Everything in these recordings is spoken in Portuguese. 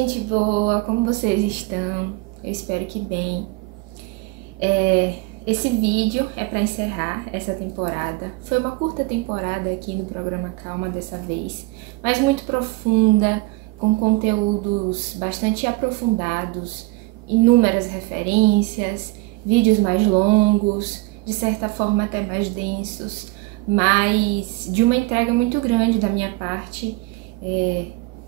gente boa, como vocês estão? Eu espero que bem. Esse vídeo é para encerrar essa temporada. Foi uma curta temporada aqui no programa Calma dessa vez, mas muito profunda, com conteúdos bastante aprofundados, inúmeras referências, vídeos mais longos, de certa forma até mais densos, mas de uma entrega muito grande da minha parte,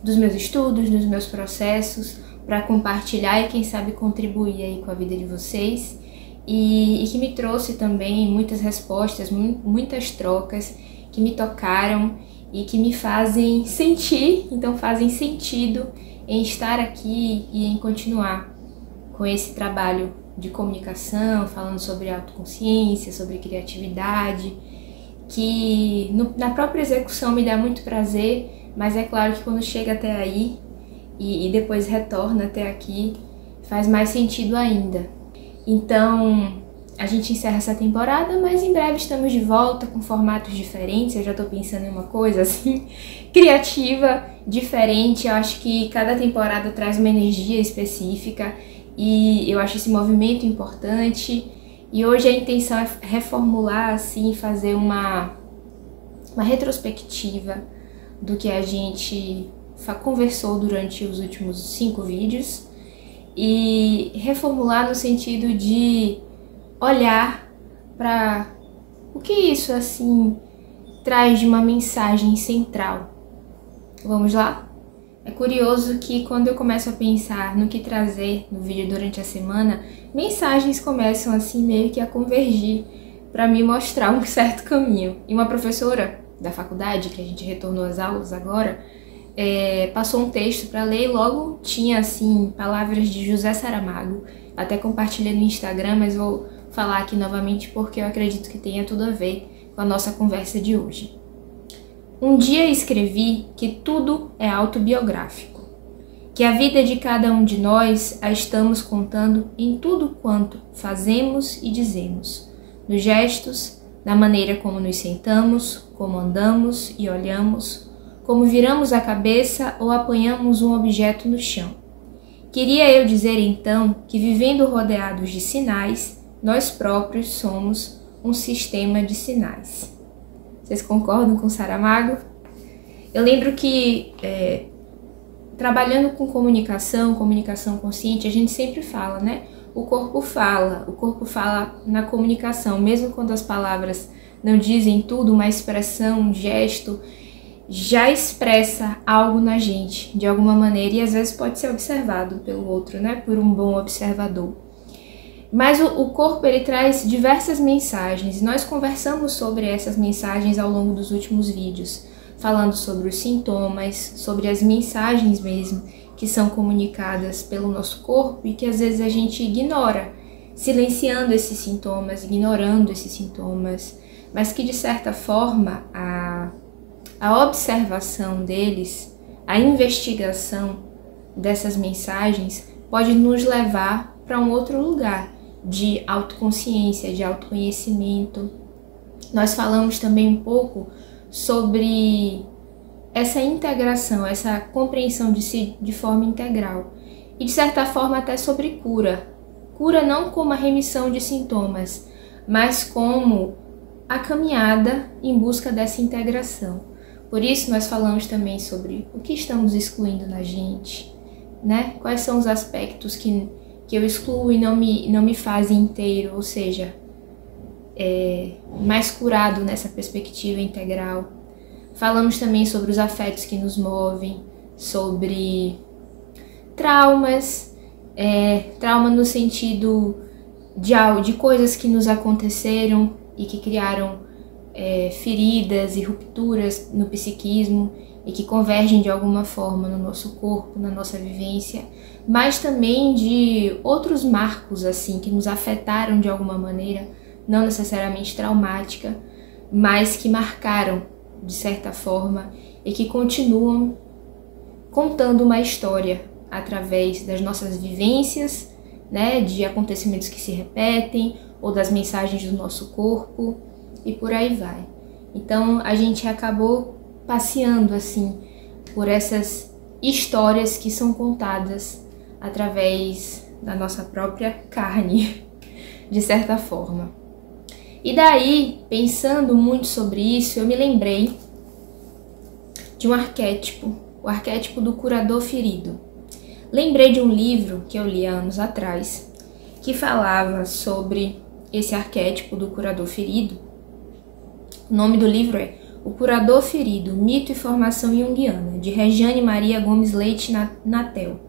dos meus estudos, dos meus processos, para compartilhar e quem sabe contribuir aí com a vida de vocês, e que me trouxe também muitas respostas, muitas trocas que me tocaram e que me fazem sentir, então fazem sentido em estar aqui e em continuar com esse trabalho de comunicação, falando sobre autoconsciência, sobre criatividade, que na própria execução me dá muito prazer, mas é claro que quando chega até aí e depois retorna até aqui, faz mais sentido ainda. Então, a gente encerra essa temporada, mas em breve estamos de volta com formatos diferentes. Eu já tô pensando em uma coisa assim, criativa, diferente. Eu acho que cada temporada traz uma energia específica e eu acho esse movimento importante. E hoje a intenção é reformular, assim, fazer uma retrospectiva do que a gente conversou durante os últimos 5 vídeos e reformular no sentido de olhar para o que isso, assim, traz de uma mensagem central. Vamos lá? É curioso que quando eu começo a pensar no que trazer no vídeo durante a semana, mensagens começam assim meio que a convergir para me mostrar um certo caminho. E uma professora da faculdade, que a gente retornou às aulas agora, passou um texto para ler e logo tinha assim palavras de José Saramago. Até compartilhei no Instagram, mas vou falar aqui novamente porque eu acredito que tenha tudo a ver com a nossa conversa de hoje. Um dia escrevi que tudo é autobiográfico, que a vida de cada um de nós a estamos contando em tudo quanto fazemos e dizemos, nos gestos, na maneira como nos sentamos, como andamos e olhamos, como viramos a cabeça ou apanhamos um objeto no chão. Queria eu dizer então que, vivendo rodeados de sinais, nós próprios somos um sistema de sinais. Vocês concordam com Saramago? Eu lembro que, trabalhando com comunicação consciente, a gente sempre fala, né? O corpo fala na comunicação, mesmo quando as palavras não dizem tudo, uma expressão, um gesto, já expressa algo na gente, de alguma maneira, e às vezes pode ser observado pelo outro, né? Por um bom observador. Mas o corpo, ele traz diversas mensagens, e nós conversamos sobre essas mensagens ao longo dos últimos vídeos, falando sobre os sintomas, sobre as mensagens mesmo, que são comunicadas pelo nosso corpo e que às vezes a gente ignora, silenciando esses sintomas, ignorando esses sintomas, mas que de certa forma a observação deles, a investigação dessas mensagens pode nos levar para um outro lugar de autoconsciência, de autoconhecimento. Nós falamos também um pouco sobre essa integração, essa compreensão de si de forma integral e de certa forma até sobre cura. Cura não como a remissão de sintomas, mas como a caminhada em busca dessa integração. Por isso nós falamos também sobre o que estamos excluindo na gente, né? Quais são os aspectos que eu excluo e não me fazem inteiro, ou seja, mais curado nessa perspectiva integral. Falamos também sobre os afetos que nos movem, sobre traumas, trauma no sentido de coisas que nos aconteceram e que criaram feridas e rupturas no psiquismo e que convergem de alguma forma no nosso corpo, na nossa vivência, mas também de outros marcos assim que nos afetaram de alguma maneira, não necessariamente traumática, mas que marcaram de certa forma e que continuam contando uma história através das nossas vivências, né, de acontecimentos que se repetem ou das mensagens do nosso corpo e por aí vai. Então a gente acabou passeando assim por essas histórias que são contadas através da nossa própria carne, de certa forma. E daí, pensando muito sobre isso, eu me lembrei de um arquétipo, o arquétipo do curador ferido. Lembrei de um livro que eu li há anos atrás, que falava sobre esse arquétipo do curador ferido. O nome do livro é O Curador Ferido, Mito e Formação Junguiana, de Regiane Maria Gomes Leite Natel.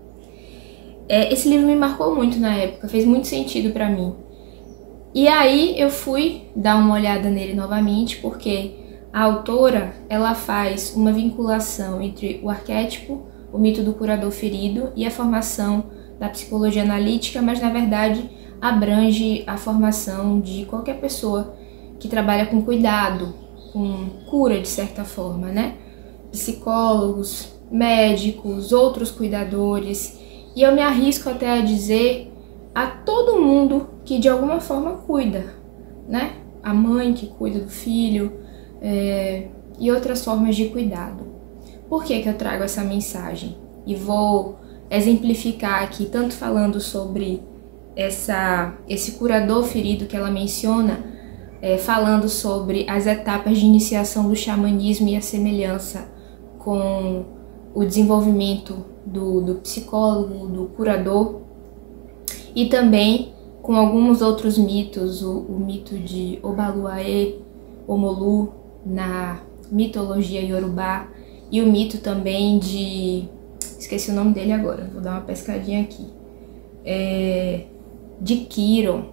Esse livro me marcou muito na época, fez muito sentido para mim. E aí eu fui dar uma olhada nele novamente, porque a autora, ela faz uma vinculação entre o arquétipo, o mito do curador ferido e a formação da psicologia analítica, mas na verdade abrange a formação de qualquer pessoa que trabalha com cuidado, com cura de certa forma, né? Psicólogos, médicos, outros cuidadores, e eu me arrisco até a dizer a todo mundo que de alguma forma cuida, né? A mãe que cuida do filho e outras formas de cuidado. Por que eu trago essa mensagem? E vou exemplificar aqui, tanto falando sobre esse curador ferido que ela menciona, falando sobre as etapas de iniciação do xamanismo e a semelhança com o desenvolvimento do psicólogo, do curador, e também com alguns outros mitos, o mito de Obaluaê, Omolu, na mitologia iorubá, e o mito também de... esqueci o nome dele agora, vou dar uma pescadinha aqui. De Quiron,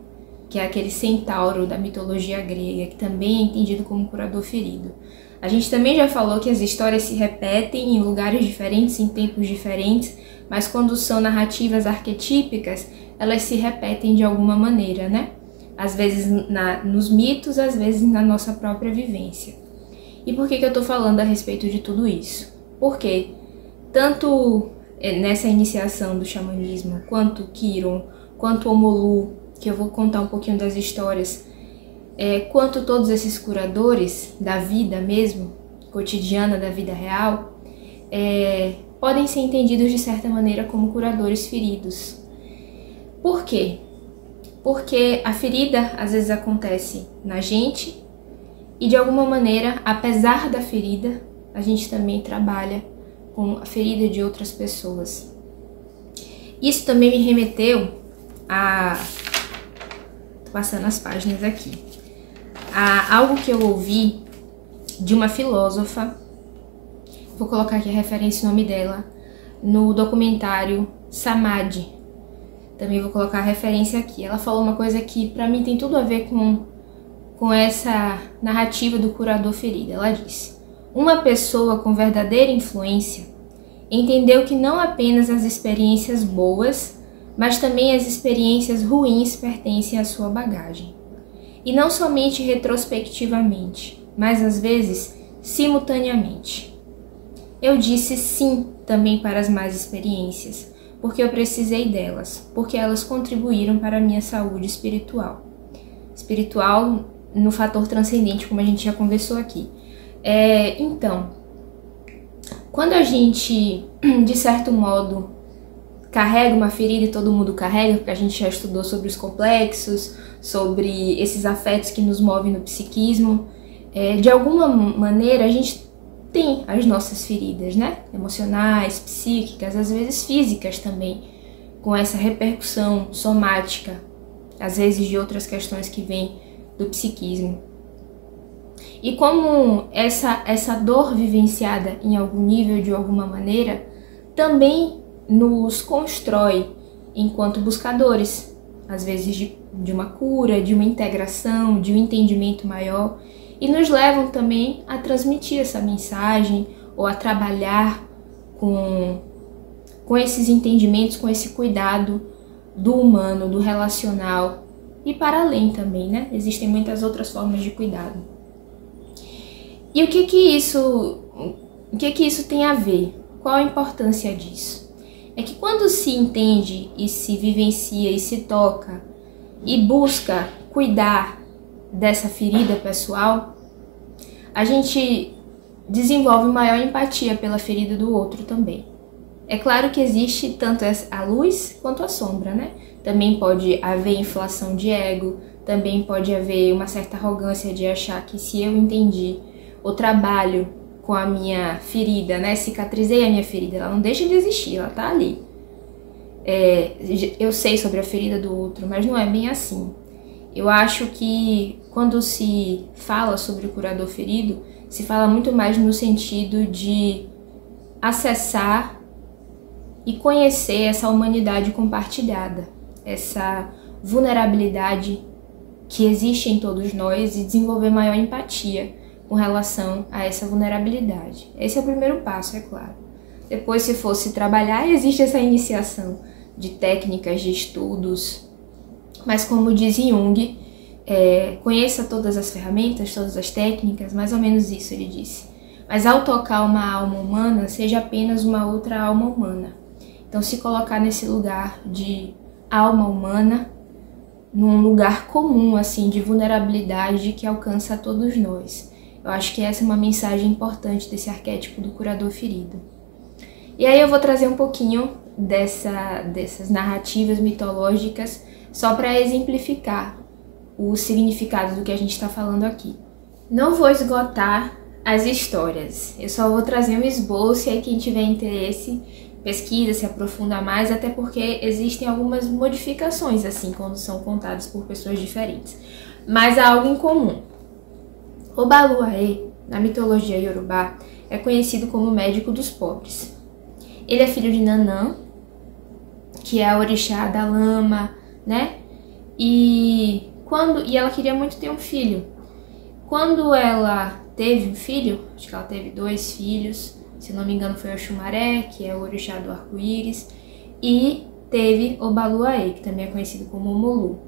que é aquele centauro da mitologia grega, que também é entendido como curador ferido. A gente também já falou que as histórias se repetem em lugares diferentes, em tempos diferentes, mas quando são narrativas arquetípicas, elas se repetem de alguma maneira, né? Às vezes nos mitos, às vezes na nossa própria vivência. E por que eu tô falando a respeito de tudo isso? Porque tanto nessa iniciação do xamanismo, quanto Quiron, quanto Omolu, que eu vou contar um pouquinho das histórias, quanto todos esses curadores da vida mesmo, cotidiana, da vida real, podem ser entendidos de certa maneira como curadores feridos. Por quê? Porque a ferida às vezes acontece na gente e de alguma maneira, apesar da ferida, a gente também trabalha com a ferida de outras pessoas. Isso também me remeteu a... tô passando as páginas aqui. A algo que eu ouvi de uma filósofa, vou colocar aqui a referência, o nome dela, no documentário Samadhi. Também vou colocar a referência aqui. Ela falou uma coisa que pra mim tem tudo a ver com essa narrativa do curador ferido. Ela disse: uma pessoa com verdadeira influência entendeu que não apenas as experiências boas, mas também as experiências ruins pertencem à sua bagagem. E não somente retrospectivamente, mas às vezes simultaneamente. Eu disse sim também para as más experiências, porque eu precisei delas, porque elas contribuíram para a minha saúde espiritual. Espiritual no fator transcendente, como a gente já conversou aqui. Então, quando a gente, de certo modo, carrega uma ferida, e todo mundo carrega, porque a gente já estudou sobre os complexos, sobre esses afetos que nos movem no psiquismo, de alguma maneira a gente tem as nossas feridas, né? Emocionais, psíquicas, às vezes físicas também, com essa repercussão somática, às vezes de outras questões que vêm do psiquismo. E como essa dor vivenciada em algum nível, de alguma maneira, também nos constrói enquanto buscadores, às vezes de uma cura, de uma integração, de um entendimento maior, e nos levam também a transmitir essa mensagem ou a trabalhar com esses entendimentos, com esse cuidado do humano, do relacional e para além também, né? Existem muitas outras formas de cuidado. E o que isso tem a ver? Qual a importância disso? É que quando se entende e se vivencia e se toca e busca cuidar dessa ferida pessoal, a gente desenvolve maior empatia pela ferida do outro também. É claro que existe tanto a luz quanto a sombra, né? Também pode haver inflação de ego, também pode haver uma certa arrogância de achar que se eu entendi o trabalho com a minha ferida, né? Cicatrizei a minha ferida, ela não deixa de existir, ela tá ali. Eu sei sobre a ferida do outro, mas não é bem assim. Eu acho que quando se fala sobre o curador ferido, se fala muito mais no sentido de acessar e conhecer essa humanidade compartilhada, essa vulnerabilidade que existe em todos nós e desenvolver maior empatia com relação a essa vulnerabilidade. Esse é o primeiro passo, é claro. Depois, se fosse trabalhar, existe essa iniciação de técnicas, de estudos, mas como diz Jung, conheça todas as ferramentas, todas as técnicas, mais ou menos isso ele disse. Mas ao tocar uma alma humana, seja apenas uma outra alma humana. Então, se colocar nesse lugar de alma humana, num lugar comum, assim, de vulnerabilidade que alcança a todos nós. Eu acho que essa é uma mensagem importante desse arquétipo do curador ferido. E aí eu vou trazer um pouquinho dessas narrativas mitológicas só para exemplificar o significado do que a gente está falando aqui. Não vou esgotar as histórias, eu só vou trazer um esboço e aí quem tiver interesse pesquisa, se aprofunda mais, até porque existem algumas modificações assim quando são contadas por pessoas diferentes. Mas há algo em comum. Obaluaê, na mitologia iorubá, é conhecido como o médico dos pobres. Ele é filho de Nanã, que é a orixá da lama, né? E ela queria muito ter um filho. Quando ela teve um filho, acho que ela teve 2 filhos, se não me engano foi o Xumaré, que é o orixá do arco-íris, e teve Obaluaê, que também é conhecido como Omolu.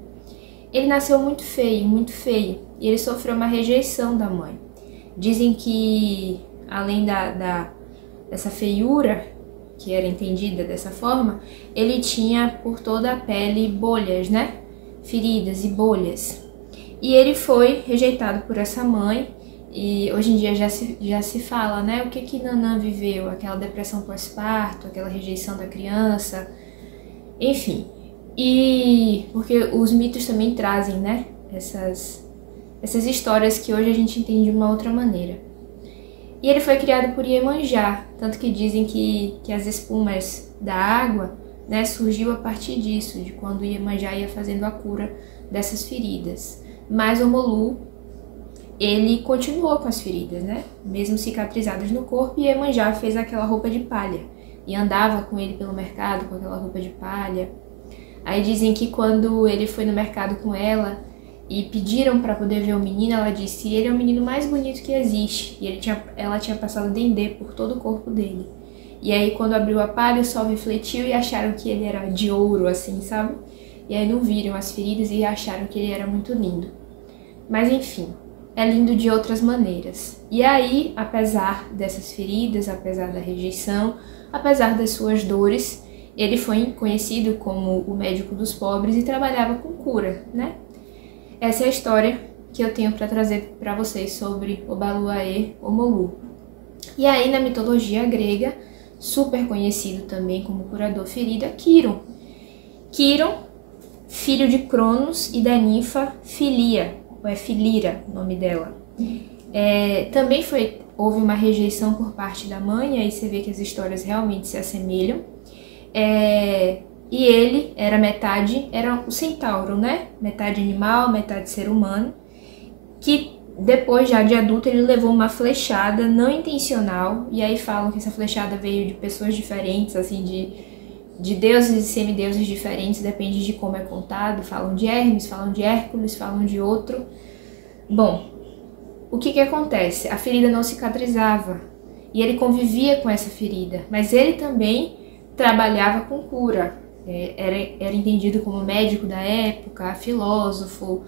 Ele nasceu muito feio, e ele sofreu uma rejeição da mãe. Dizem que, além dessa feiura, que era entendida dessa forma, ele tinha por toda a pele bolhas, né? Feridas e bolhas. E ele foi rejeitado por essa mãe, e hoje em dia já se fala, né? O que Nanã viveu, aquela depressão pós-parto, aquela rejeição da criança, enfim. E porque os mitos também trazem, né? Essas histórias que hoje a gente entende de uma outra maneira. E ele foi criado por Iemanjá, tanto que dizem que as espumas da água, né, surgiu a partir disso, de quando Iemanjá ia fazendo a cura dessas feridas. Mas Omolu, ele continuou com as feridas, né, mesmo cicatrizadas no corpo, e Iemanjá fez aquela roupa de palha e andava com ele pelo mercado com aquela roupa de palha. Aí dizem que quando ele foi no mercado com ela e pediram para poder ver o menino, ela disse: ele é o menino mais bonito que existe. E ela tinha passado dendê por todo o corpo dele. E aí quando abriu a palha, o sol refletiu e acharam que ele era de ouro, assim, sabe? E aí não viram as feridas e acharam que ele era muito lindo. Mas enfim, é lindo de outras maneiras. E aí, apesar dessas feridas, apesar da rejeição, apesar das suas dores, ele foi conhecido como o médico dos pobres e trabalhava com cura, né? Essa é a história que eu tenho para trazer para vocês sobre Obaluaê Omolu. E aí, na mitologia grega, super conhecido também como curador ferido, é Quiron. Quiron, filho de Cronos e da ninfa Filia, ou é Filira o nome dela. Também houve uma rejeição por parte da mãe, aí você vê que as histórias realmente se assemelham. E ele era o centauro, né? Metade animal, metade ser humano, que depois, já de adulto, ele levou uma flechada não intencional, e aí falam que essa flechada veio de pessoas diferentes, assim, de deuses e semideuses diferentes, depende de como é contado. Falam de Hermes, falam de Hércules, falam de outro. Bom, o que acontece? A ferida não cicatrizava, e ele convivia com essa ferida, mas ele também trabalhava com cura. Era entendido como médico da época, filósofo,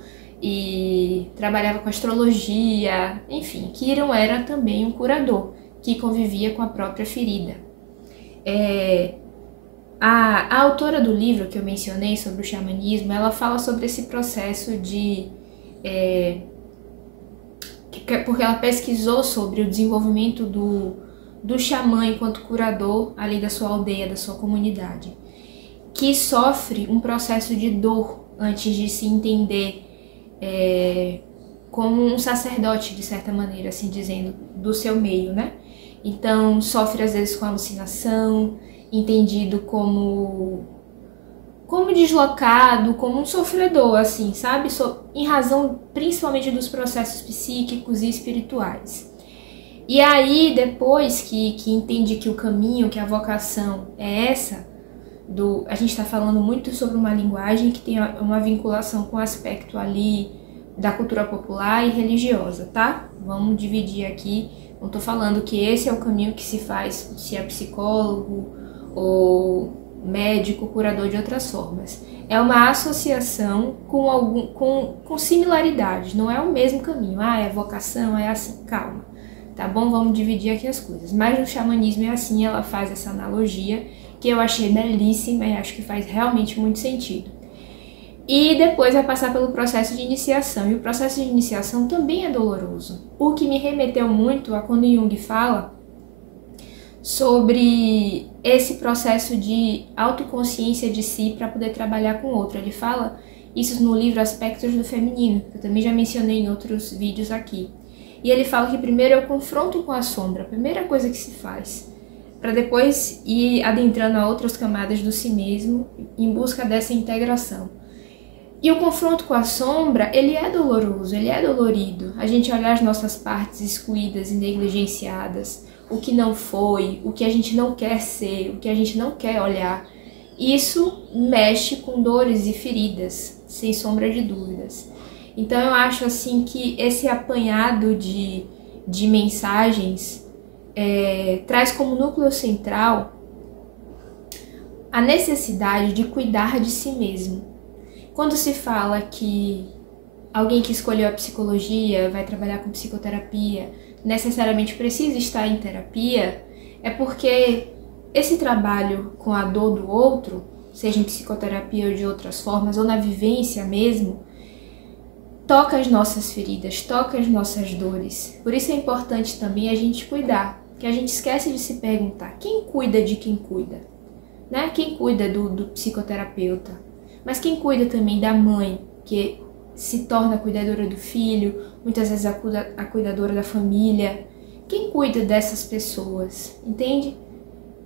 e trabalhava com astrologia, enfim, Quiron era também um curador que convivia com a própria ferida. A autora do livro que eu mencionei sobre o xamanismo, ela fala sobre esse processo porque ela pesquisou sobre o desenvolvimento do xamã enquanto curador ali da sua aldeia, da sua comunidade, que sofre um processo de dor antes de se entender como um sacerdote, de certa maneira, assim dizendo, do seu meio, né? Então, sofre às vezes com alucinação, entendido como deslocado, como um sofredor, assim, sabe? Em razão principalmente dos processos psíquicos e espirituais. E aí, depois que entende que o caminho, que a vocação é essa, a gente está falando muito sobre uma linguagem que tem uma vinculação com o aspecto ali da cultura popular e religiosa, tá? Vamos dividir aqui, não estou falando que esse é o caminho que se faz se é psicólogo ou médico, curador de outras formas. É uma associação com similaridades, não é o mesmo caminho. É vocação, é assim, calma, tá bom? Vamos dividir aqui as coisas. Mas no xamanismo é assim, ela faz essa analogia que eu achei belíssima e acho que faz realmente muito sentido. E depois vai passar pelo processo de iniciação, e o processo de iniciação também é doloroso. O que me remeteu muito a quando Jung fala sobre esse processo de autoconsciência de si para poder trabalhar com o outro. Ele fala isso no livro Aspectos do Feminino, que eu também já mencionei em outros vídeos aqui. E ele fala que primeiro é o confronto com a sombra, a primeira coisa que se faz, para depois ir adentrando a outras camadas do si mesmo em busca dessa integração. E o confronto com a sombra, ele é doloroso, ele é dolorido. A gente olhar as nossas partes excluídas e negligenciadas, o que não foi, o que a gente não quer ser, o que a gente não quer olhar. Isso mexe com dores e feridas, sem sombra de dúvidas. Então eu acho assim que esse apanhado de mensagens traz como núcleo central a necessidade de cuidar de si mesmo. Quando se fala que alguém que escolheu a psicologia vai trabalhar com psicoterapia, necessariamente precisa estar em terapia, é porque esse trabalho com a dor do outro, seja em psicoterapia ou de outras formas, ou na vivência mesmo, toca as nossas feridas, toca as nossas dores. Por isso é importante também a gente cuidar, que a gente esquece de se perguntar quem cuida de quem cuida, né? Quem cuida do psicoterapeuta, mas quem cuida também da mãe, que se torna a cuidadora do filho, muitas vezes a cuidadora da família. Quem cuida dessas pessoas, entende?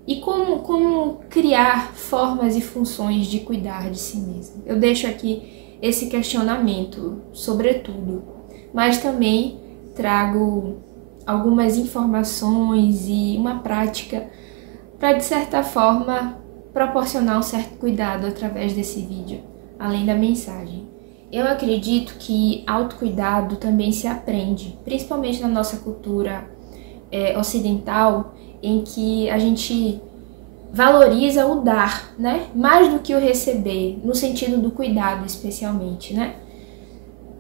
E como criar formas e funções de cuidar de si mesmo. Eu deixo aqui esse questionamento, sobretudo, mas também trago algumas informações e uma prática para, de certa forma, proporcionar um certo cuidado através desse vídeo, além da mensagem. Eu acredito que autocuidado também se aprende, principalmente na nossa cultura ocidental, em que a gente valoriza o dar, né? Mais do que o receber, no sentido do cuidado especialmente, né?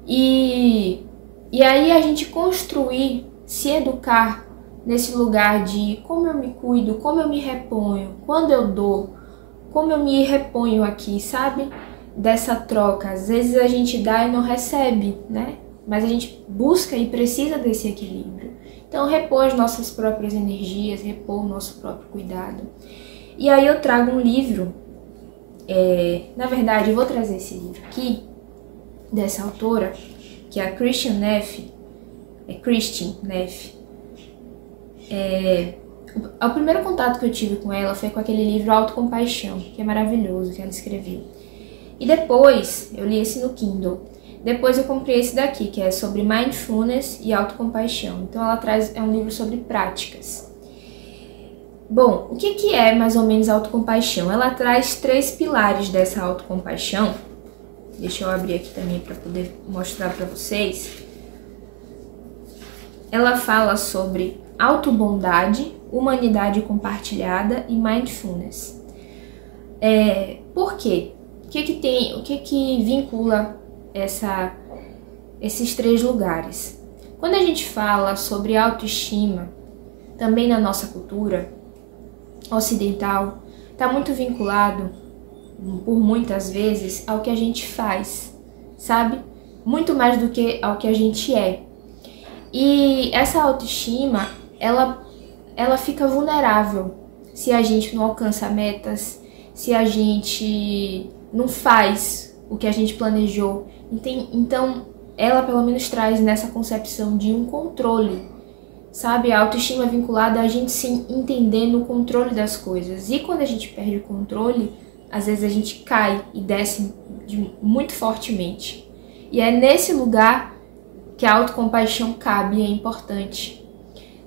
E aí a gente construir, se educar nesse lugar de como eu me cuido, como eu me reponho, quando eu dou, como eu me reponho aqui, sabe? Dessa troca. Às vezes a gente dá e não recebe, né? Mas a gente busca e precisa desse equilíbrio. Então, repor as nossas próprias energias, repor o nosso próprio cuidado. E aí eu trago um livro, na verdade eu vou trazer esse livro aqui, dessa autora, que é a Christian Neff. O primeiro contato que eu tive com ela foi com aquele livro Autocompaixão, que é maravilhoso, que ela escreveu. E depois, eu li esse no Kindle. Depois eu comprei esse daqui, que é sobre Mindfulness e autocompaixão. Então ela é um livro sobre práticas. Bom, o que é mais ou menos autocompaixão? Ela traz 3 pilares dessa autocompaixão. Deixa eu abrir aqui também para poder mostrar para vocês. Ela fala sobre autobondade, humanidade compartilhada e mindfulness. Por quê? O que vincula esses 3 lugares? Quando a gente fala sobre autoestima, também na nossa cultura ocidental, está muito vinculado, por muitas vezes, ao que a gente faz, sabe? Muito mais do que ao que a gente é. E essa autoestima, ela ela fica vulnerável se a gente não alcança metas, se a gente não faz o que a gente planejou. Então, ela pelo menos traz nessa concepção de um controle, sabe? A autoestima é vinculada a gente se entender no controle das coisas. E quando a gente perde o controle, às vezes a gente cai e desce muito fortemente. E é nesse lugar que a autocompaixão cabe e é importante.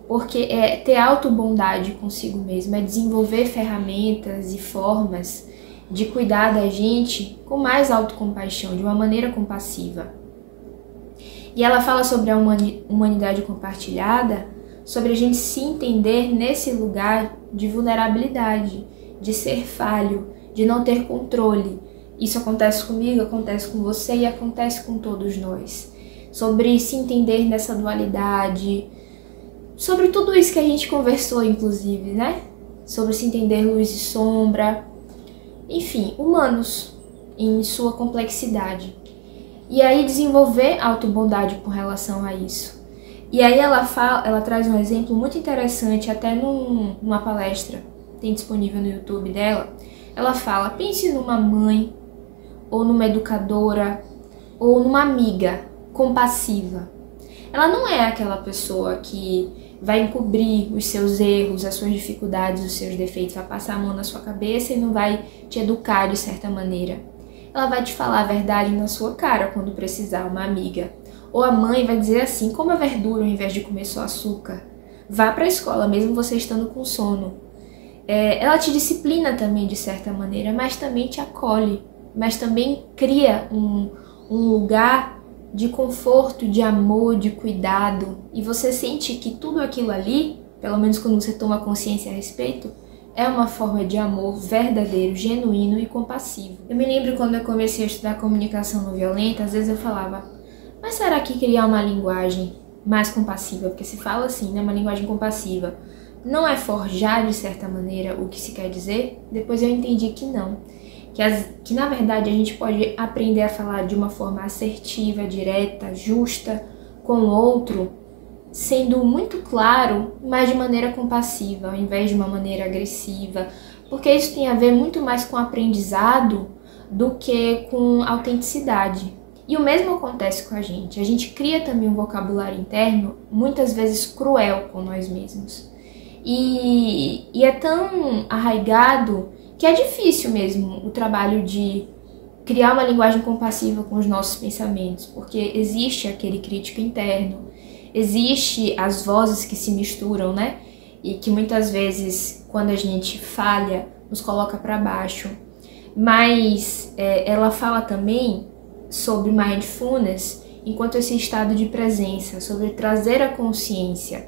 Porque é ter autobondade consigo mesmo, é desenvolver ferramentas e formas de cuidar da gente com mais autocompaixão, de uma maneira compassiva. E ela fala sobre a humanidade compartilhada, sobre a gente se entender nesse lugar de vulnerabilidade, de ser falho, de não ter controle. Isso acontece comigo, acontece com você e acontece com todos nós. Sobre se entender nessa dualidade, sobre tudo isso que a gente conversou, inclusive, né? Sobre se entender luz e sombra, enfim, humanos em sua complexidade. E aí desenvolver autobondade com relação a isso. E aí ela traz um exemplo muito interessante, até numa palestra, tem disponível no YouTube dela. Ela fala, pense numa mãe, ou numa educadora, ou numa amiga compassiva. Ela não é aquela pessoa que vai encobrir os seus erros, as suas dificuldades, os seus defeitos, vai passar a mão na sua cabeça e não vai te educar de certa maneira. Ela vai te falar a verdade na sua cara quando precisar, uma amiga. Ou a mãe vai dizer assim, coma verdura ao invés de comer só açúcar. Vá para a escola, mesmo você estando com sono. Ela te disciplina também de certa maneira, mas também te acolhe. Mas também cria um lugar de conforto, de amor, de cuidado. E você sente que tudo aquilo ali, pelo menos quando você toma consciência a respeito, é uma forma de amor verdadeiro, genuíno e compassivo. Eu me lembro quando eu comecei a estudar comunicação não violenta, às vezes eu falava, mas será que criar uma linguagem mais compassiva, porque se fala assim, né, uma linguagem compassiva, não é forjar de certa maneira o que se quer dizer? Depois eu entendi que não. Que na verdade a gente pode aprender a falar de uma forma assertiva, direta, justa com o outro, sendo muito claro, mas de maneira compassiva, ao invés de uma maneira agressiva, porque isso tem a ver muito mais com aprendizado do que com autenticidade. E o mesmo acontece com a gente cria também um vocabulário interno, muitas vezes cruel com nós mesmos. E é tão arraigado que é difícil mesmo o trabalho de criar uma linguagem compassiva com os nossos pensamentos, porque existe aquele crítico interno, existe as vozes que se misturam, né? E que muitas vezes, quando a gente falha, nos coloca para baixo. Mas ela fala também sobre mindfulness enquanto esse estado de presença, sobre trazer a consciência.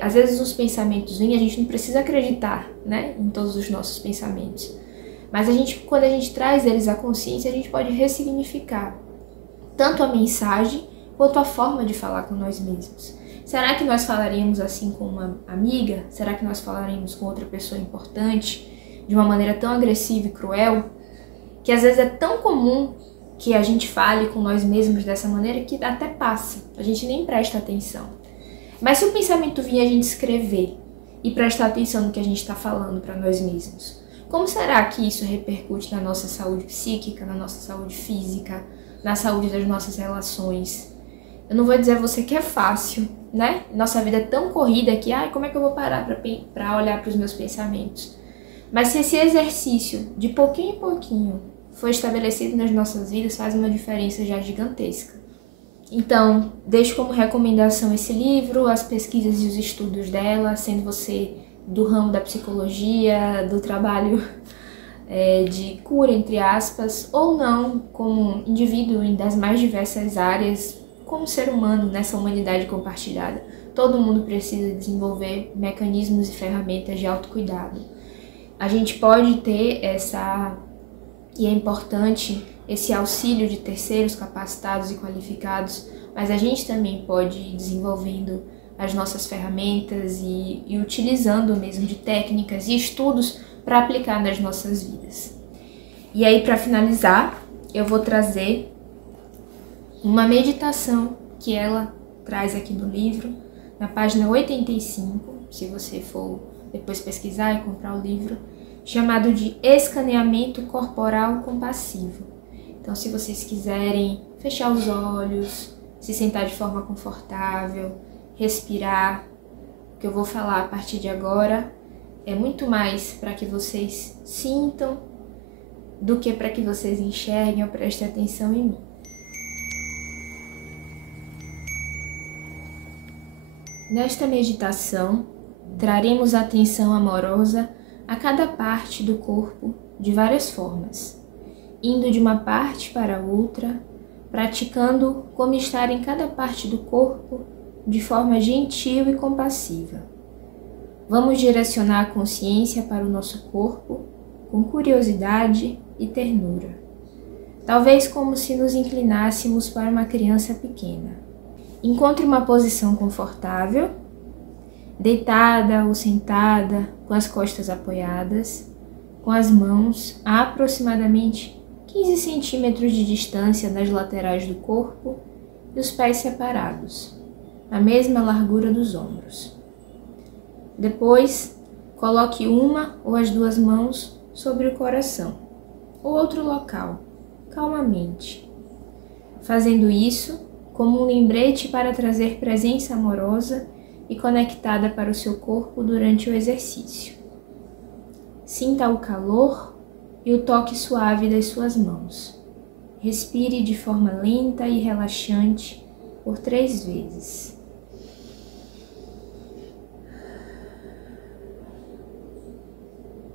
Às vezes os pensamentos vêm, a gente não precisa acreditar, né, em todos os nossos pensamentos. Mas quando a gente traz eles à consciência, a gente pode ressignificar tanto a mensagem quanto a forma de falar com nós mesmos. Será que nós falaríamos assim com uma amiga? Será que nós falaríamos com outra pessoa importante de uma maneira tão agressiva e cruel? Que às vezes é tão comum que a gente fale com nós mesmos dessa maneira que até passa, a gente nem presta atenção. Mas se o pensamento vir a gente escrever e prestar atenção no que a gente está falando para nós mesmos, como será que isso repercute na nossa saúde psíquica, na nossa saúde física, na saúde das nossas relações? Eu não vou dizer a você que é fácil, né? Nossa vida é tão corrida que, como é que eu vou parar para olhar para os meus pensamentos? Mas se esse exercício, de pouquinho em pouquinho, for estabelecido nas nossas vidas, faz uma diferença já gigantesca. Então, deixo como recomendação esse livro, as pesquisas e os estudos dela, sendo você do ramo da psicologia, do trabalho de cura, entre aspas, ou não, como indivíduo das mais diversas áreas, como ser humano nessa humanidade compartilhada. Todo mundo precisa desenvolver mecanismos e ferramentas de autocuidado. A gente pode ter e é importante, esse auxílio de terceiros capacitados e qualificados, mas a gente também pode ir desenvolvendo as nossas ferramentas e utilizando mesmo de técnicas e estudos para aplicar nas nossas vidas. E aí, para finalizar, eu vou trazer uma meditação que ela traz aqui no livro. na página 85, se você for depois pesquisar e comprar o livro, chamado de escaneamento corporal compassivo. Então, se vocês quiserem fechar os olhos, se sentar de forma confortável, respirar, o que eu vou falar a partir de agora é muito mais para que vocês sintam do que para que vocês enxerguem ou prestem atenção em mim. Nesta meditação, traremos atenção amorosa a cada parte do corpo de várias formas, indo de uma parte para outra, praticando como estar em cada parte do corpo de forma gentil e compassiva. Vamos direcionar a consciência para o nosso corpo com curiosidade e ternura, talvez como se nos inclinássemos para uma criança pequena. Encontre uma posição confortável, deitada ou sentada, com as costas apoiadas, com as mãos a aproximadamente 15 centímetros de distância das laterais do corpo e os pés separados, na mesma largura dos ombros. Depois, coloque uma ou as duas mãos sobre o coração ou outro local, calmamente, fazendo isso como um lembrete para trazer presença amorosa e conectada para o seu corpo durante o exercício. Sinta o calor e o toque suave das suas mãos. Respire de forma lenta e relaxante por 3 vezes.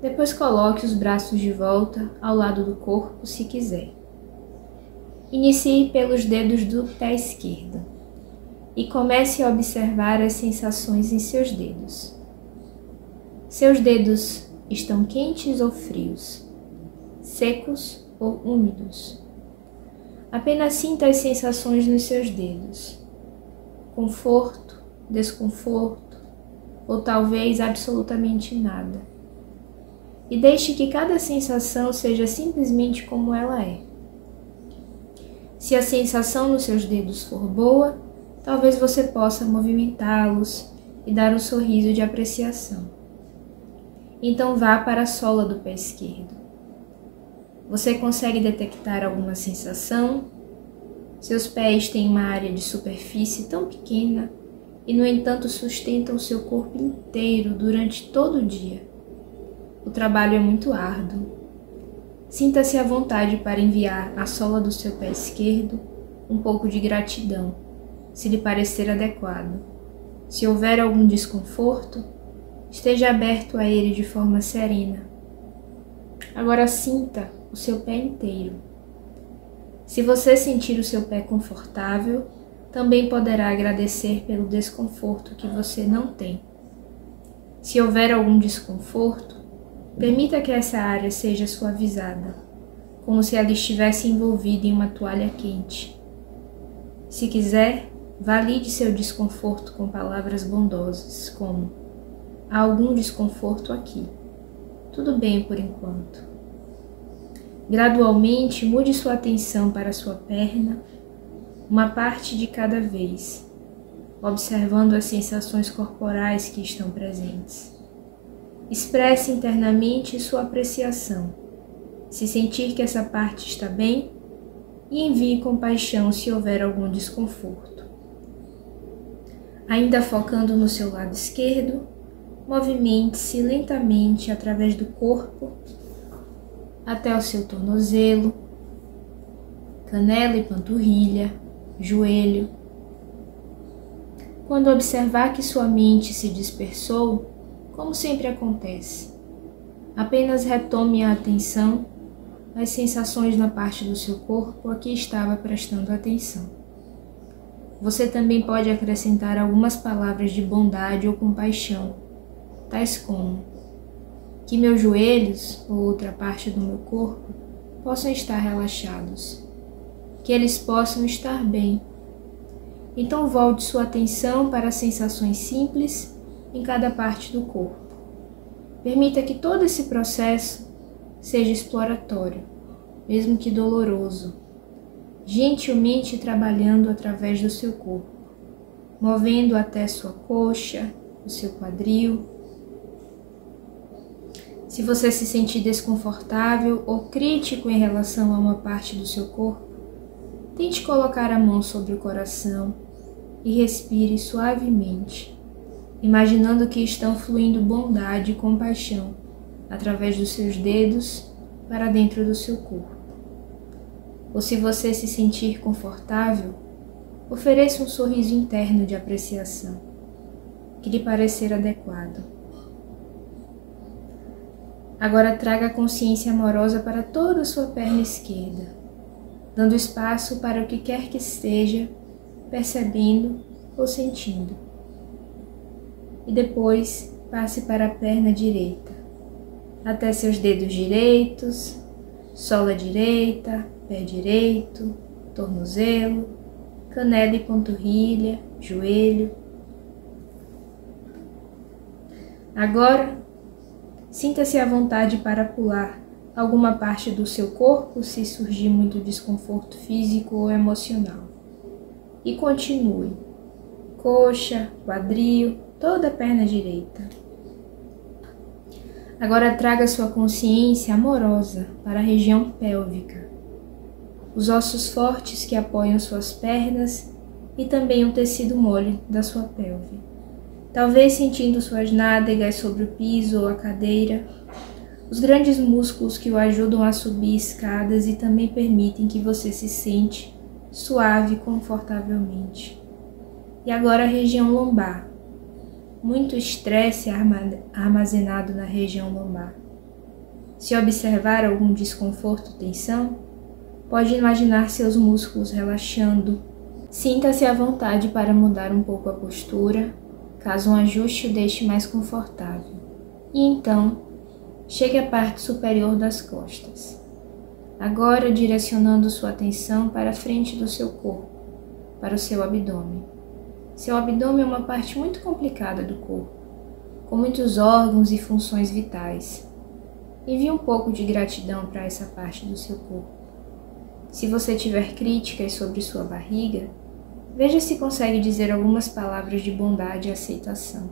Depois coloque os braços de volta ao lado do corpo se quiser. Inicie pelos dedos do pé esquerdo e comece a observar as sensações em seus dedos. Seus dedos estão quentes ou frios, secos ou úmidos. Apenas sinta as sensações nos seus dedos. Conforto, desconforto ou talvez absolutamente nada. E deixe que cada sensação seja simplesmente como ela é. Se a sensação nos seus dedos for boa, talvez você possa movimentá-los e dar um sorriso de apreciação. Então vá para a sola do pé esquerdo. Você consegue detectar alguma sensação? Seus pés têm uma área de superfície tão pequena e, no entanto, sustentam o seu corpo inteiro durante todo o dia. O trabalho é muito árduo. Sinta-se à vontade para enviar à sola do seu pé esquerdo um pouco de gratidão, se lhe parecer adequado. Se houver algum desconforto, esteja aberto a ele de forma serena. Agora sinta o seu pé inteiro. Se você sentir o seu pé confortável, também poderá agradecer pelo desconforto que você não tem. Se houver algum desconforto, permita que essa área seja suavizada, como se ela estivesse envolvida em uma toalha quente. Se quiser, valide seu desconforto com palavras bondosas, como: há algum desconforto aqui. Tudo bem por enquanto. Gradualmente, mude sua atenção para sua perna, uma parte de cada vez, observando as sensações corporais que estão presentes. Expresse internamente sua apreciação, se sentir que essa parte está bem, e envie compaixão se houver algum desconforto. Ainda focando no seu lado esquerdo, movimente-se lentamente através do corpo até o seu tornozelo, canela e panturrilha, joelho. Quando observar que sua mente se dispersou, como sempre acontece, apenas retome a atenção às sensações na parte do seu corpo a que estava prestando atenção. Você também pode acrescentar algumas palavras de bondade ou compaixão, tais como: que meus joelhos ou outra parte do meu corpo possam estar relaxados, que eles possam estar bem. Então volte sua atenção para as sensações simples em cada parte do corpo. Permita que todo esse processo seja exploratório, mesmo que doloroso, gentilmente trabalhando através do seu corpo. movendo até sua coxa, o seu quadril. Se você se sentir desconfortável ou crítico em relação a uma parte do seu corpo, tente colocar a mão sobre o coração e respire suavemente, imaginando que estão fluindo bondade e compaixão através dos seus dedos para dentro do seu corpo. Ou se você se sentir confortável, ofereça um sorriso interno de apreciação, que lhe parecer adequado. Agora traga a consciência amorosa para toda a sua perna esquerda, dando espaço para o que quer que esteja, percebendo ou sentindo. E depois passe para a perna direita, até seus dedos direitos, sola direita, pé direito, tornozelo, canela e panturrilha, joelho. Agora, sinta-se à vontade para pular alguma parte do seu corpo se surgir muito desconforto físico ou emocional. E continue. Coxa, quadril, toda a perna direita. Agora traga sua consciência amorosa para a região pélvica. Os ossos fortes que apoiam suas pernas e também o tecido mole da sua pelve. Talvez sentindo suas nádegas sobre o piso ou a cadeira, os grandes músculos que o ajudam a subir escadas e também permitem que você se sente suave e confortavelmente. E agora a região lombar. Muito estresse armazenado na região lombar. Se observar algum desconforto ou tensão, pode imaginar seus músculos relaxando. Sinta-se à vontade para mudar um pouco a postura, caso um ajuste o deixe mais confortável. E então, chegue à parte superior das costas. Agora direcionando sua atenção para a frente do seu corpo, para o seu abdômen. Seu abdômen é uma parte muito complicada do corpo, com muitos órgãos e funções vitais. Envie um pouco de gratidão para essa parte do seu corpo. Se você tiver críticas sobre sua barriga, veja se consegue dizer algumas palavras de bondade e aceitação.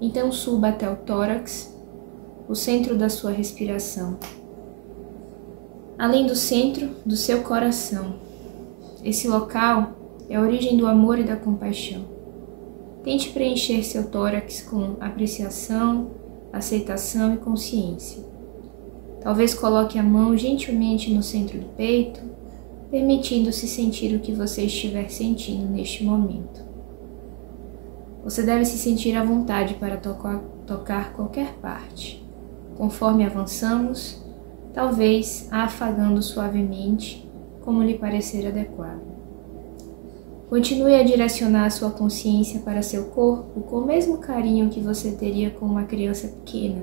Então suba até o tórax, o centro da sua respiração. Além do centro do seu coração. Esse local é a origem do amor e da compaixão. Tente preencher seu tórax com apreciação, aceitação e consciência. Talvez coloque a mão gentilmente no centro do peito, permitindo-se sentir o que você estiver sentindo neste momento. Você deve se sentir à vontade para tocar qualquer parte. Conforme avançamos, talvez a afagando suavemente, como lhe parecer adequado. Continue a direcionar a sua consciência para seu corpo com o mesmo carinho que você teria com uma criança pequena,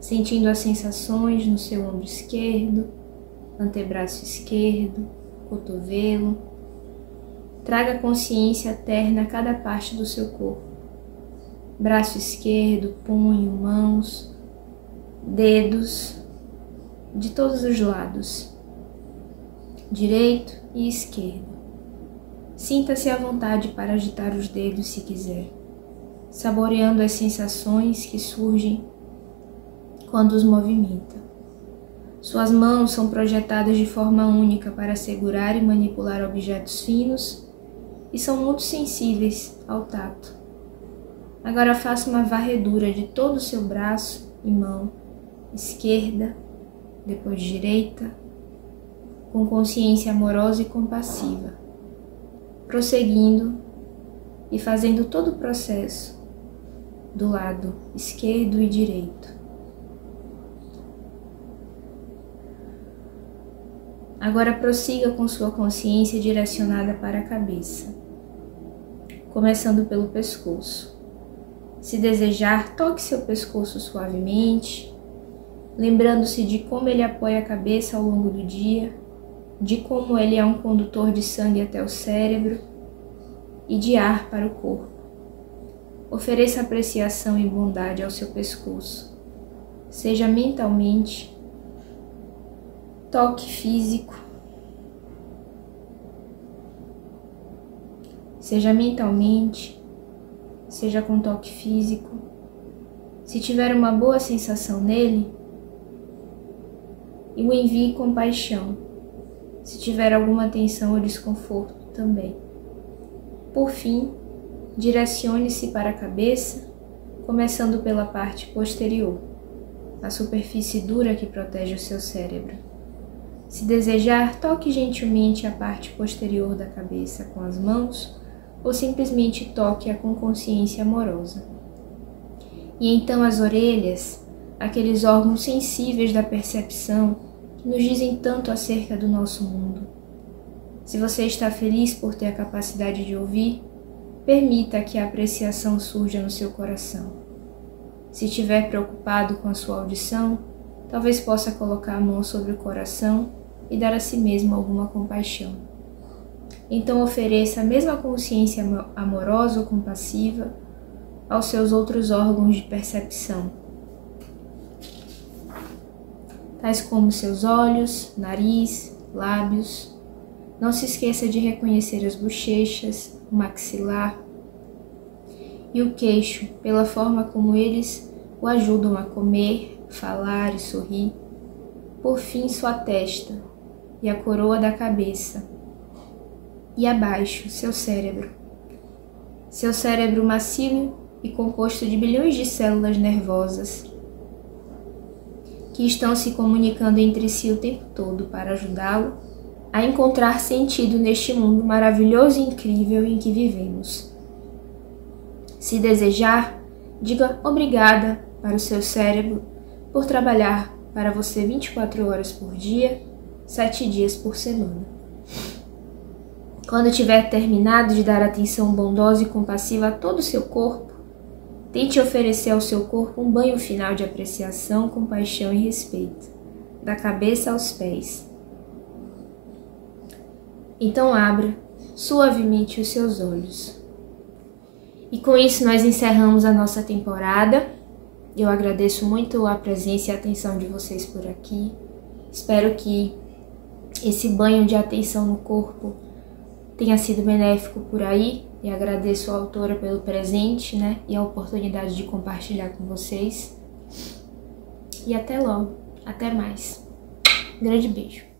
sentindo as sensações no seu ombro esquerdo, antebraço esquerdo, cotovelo. Traga consciência terna a cada parte do seu corpo. Braço esquerdo, punho, mãos, dedos, de todos os lados, direito e esquerdo. Sinta-se à vontade para agitar os dedos se quiser, saboreando as sensações que surgem quando os movimenta. Suas mãos são projetadas de forma única para segurar e manipular objetos finos e são muito sensíveis ao tato. Agora faça uma varredura de todo o seu braço e mão, esquerda, depois direita, com consciência amorosa e compassiva, prosseguindo e fazendo todo o processo do lado esquerdo e direito. Agora prossiga com sua consciência direcionada para a cabeça, começando pelo pescoço. Se desejar, toque seu pescoço suavemente, lembrando-se de como ele apoia a cabeça ao longo do dia, de como ele é um condutor de sangue até o cérebro e de ar para o corpo. Ofereça apreciação e bondade ao seu pescoço, seja mentalmente, toque físico, seja mentalmente, seja com toque físico. Se tiver uma boa sensação nele, o envie com paixão. Se tiver alguma tensão ou desconforto, também. Por fim, direcione-se para a cabeça, começando pela parte posterior, a superfície dura que protege o seu cérebro. Se desejar, toque gentilmente a parte posterior da cabeça com as mãos ou simplesmente toque-a com consciência amorosa. E então as orelhas, aqueles órgãos sensíveis da percepção que nos dizem tanto acerca do nosso mundo. Se você está feliz por ter a capacidade de ouvir, permita que a apreciação surja no seu coração. Se estiver preocupado com a sua audição, talvez possa colocar a mão sobre o coração e dar a si mesmo alguma compaixão. Então ofereça a mesma consciência amorosa ou compassiva aos seus outros órgãos de percepção, tais como seus olhos, nariz, lábios. Não se esqueça de reconhecer as bochechas, o maxilar e o queixo, pela forma como eles o ajudam a comer, falar e sorrir. Por fim, sua testa e a coroa da cabeça. E abaixo, seu cérebro. Seu cérebro macio e composto de bilhões de células nervosas que estão se comunicando entre si o tempo todo para ajudá-lo a encontrar sentido neste mundo maravilhoso e incrível em que vivemos. Se desejar, diga obrigada para o seu cérebro por trabalhar para você 24 horas por dia, 7 dias por semana. Quando tiver terminado de dar atenção bondosa e compassiva a todo o seu corpo, tente oferecer ao seu corpo um banho final de apreciação, compaixão e respeito, da cabeça aos pés. Então abra suavemente os seus olhos. E com isso nós encerramos a nossa temporada. Eu agradeço muito a presença e a atenção de vocês por aqui. Espero que esse banho de atenção no corpo tenha sido benéfico por aí. E agradeço a autora pelo presente, e a oportunidade de compartilhar com vocês. E até logo. Até mais. Grande beijo.